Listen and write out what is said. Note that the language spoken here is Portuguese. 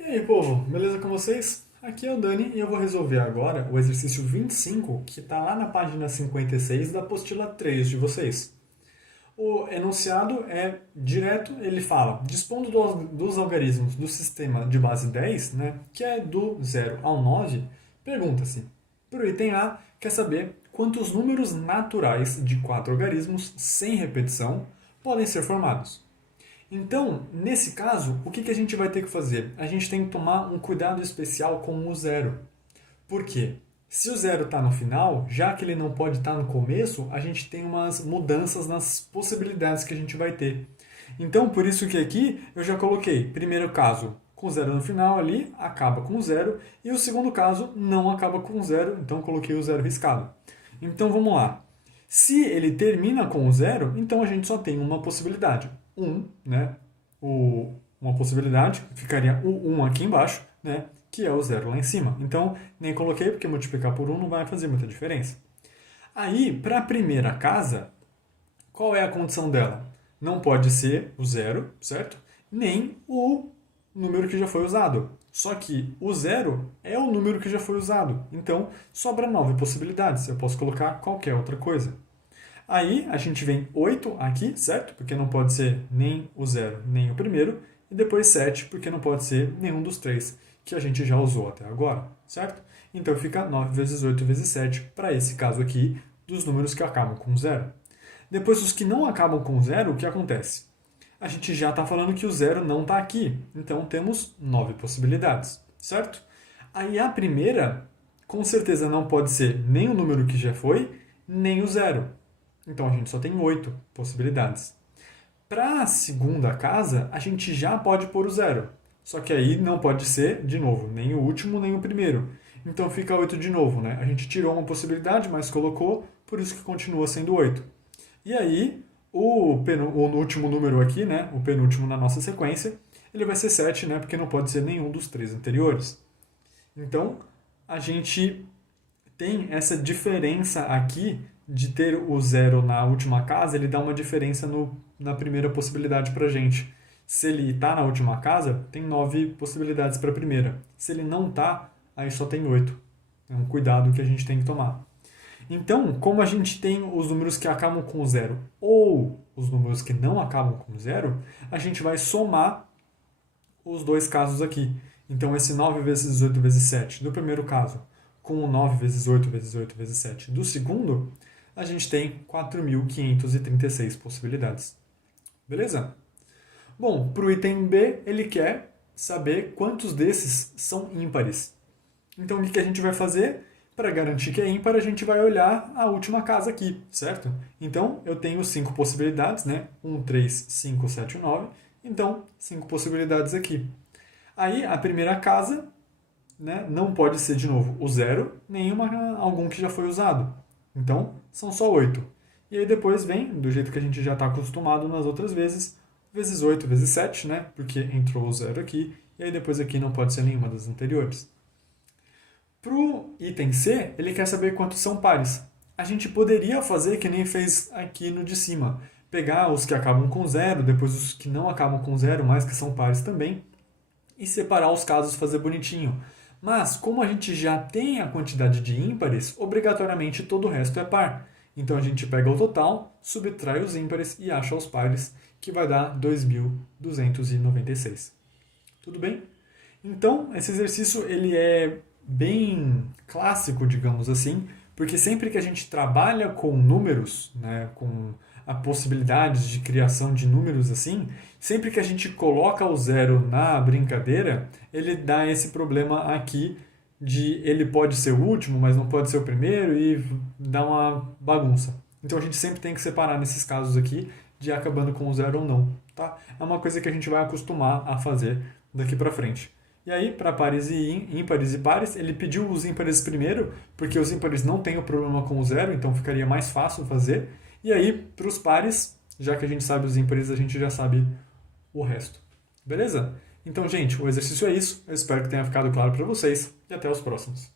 E aí, povo, beleza com vocês? Aqui é o Dani e eu vou resolver agora o exercício 25, que está lá na página 56 da apostila 3 de vocês. O enunciado é direto, ele fala, dispondo dos algarismos do sistema de base 10, né, que é do 0 ao 9, pergunta-se, para o item A, quer saber quantos números naturais de 4 algarismos sem repetição podem ser formados. Então, nesse caso, o que a gente vai ter que fazer? A gente tem que tomar um cuidado especial com o zero. Por quê? Se o zero está no final, já que ele não pode estar no começo, a gente tem umas mudanças nas possibilidades que a gente vai ter. Então, por isso que aqui eu já coloquei, primeiro caso, com zero no final ali, acaba com zero, e o segundo caso não acaba com zero, então coloquei o zero riscado. Então, vamos lá. Se ele termina com o zero, então a gente só tem uma possibilidade. Né? Uma possibilidade, ficaria o 1 aqui embaixo, né? Que é o zero lá em cima. Então, nem coloquei, porque multiplicar por 1 não vai fazer muita diferença. Aí, para a primeira casa, qual é a condição dela? Não pode ser o zero, certo? Nem o número que já foi usado. Só que o zero é o número que já foi usado. Então, sobra 9 possibilidades. Eu posso colocar qualquer outra coisa. Aí a gente vem 8 aqui, certo? Porque não pode ser nem o 0 nem o primeiro. E depois 7, porque não pode ser nenhum dos três que a gente já usou até agora, certo? Então fica 9 vezes 8 vezes 7 para esse caso aqui dos números que acabam com 0. Depois, os que não acabam com 0, o que acontece? A gente já está falando que o 0 não está aqui. Então temos 9 possibilidades, certo? Aí a primeira, com certeza não pode ser nem o número que já foi, nem o 0. Então a gente só tem 8 possibilidades. Para a segunda casa, a gente já pode pôr o 0. Só que aí não pode ser, de novo, nem o último nem o primeiro. Então fica 8 de novo, né? A gente tirou uma possibilidade, mas colocou, por isso que continua sendo 8. E aí, o último número aqui, né? O penúltimo na nossa sequência, ele vai ser 7, né? Porque não pode ser nenhum dos três anteriores. Então, a gente tem essa diferença aqui de ter o zero na última casa, ele dá uma diferença na primeira possibilidade para a gente. Se ele está na última casa, tem 9 possibilidades para a primeira. Se ele não está, aí só tem 8. É um cuidado que a gente tem que tomar. Então, como a gente tem os números que acabam com zero ou os números que não acabam com zero, a gente vai somar os dois casos aqui. Então, esse 9 vezes 8 vezes 7 do primeiro caso, com o 9 vezes 8 vezes 8 vezes 7 do segundo, a gente tem 4.536 possibilidades. Beleza? Bom, para o item B, ele quer saber quantos desses são ímpares. Então, o que a gente vai fazer? Para garantir que é ímpar, a gente vai olhar a última casa aqui, certo? Então, eu tenho 5 possibilidades, né? 1, 3, 5, 7, 9. Então, 5 possibilidades aqui. Aí, a primeira casa, né, não pode ser, de novo, o 0, nem algum que já foi usado. Então, são só 8. E aí depois vem, do jeito que a gente já está acostumado nas outras vezes, vezes 8 vezes 7, né? Porque entrou o 0 aqui, e aí depois aqui não pode ser nenhuma das anteriores. Para o item C, ele quer saber quantos são pares. A gente poderia fazer que nem fez aqui no de cima. Pegar os que acabam com 0, depois os que não acabam com 0, mas que são pares também, e separar os casos, fazer bonitinho. Mas, como a gente já tem a quantidade de ímpares, obrigatoriamente todo o resto é par. Então a gente pega o total, subtrai os ímpares e acha os pares, que vai dar 2.296. Tudo bem? Então, esse exercício ele é bem clássico, digamos assim, porque sempre que a gente trabalha com números, né, com a possibilidade de criação de números assim, sempre que a gente coloca o zero na brincadeira, ele dá esse problema aqui de ele pode ser o último, mas não pode ser o primeiro e dá uma bagunça. Então a gente sempre tem que separar nesses casos aqui de acabando com o zero ou não, tá? É uma coisa que a gente vai acostumar a fazer daqui para frente. E aí, para pares e ímpares e pares, ele pediu os ímpares primeiro, porque os ímpares não têm o problema com o zero, então ficaria mais fácil fazer. E aí, para os pares, já que a gente sabe os ímpares, a gente já sabe o resto. Beleza? Então, gente, o exercício é isso. Eu espero que tenha ficado claro para vocês e até os próximos.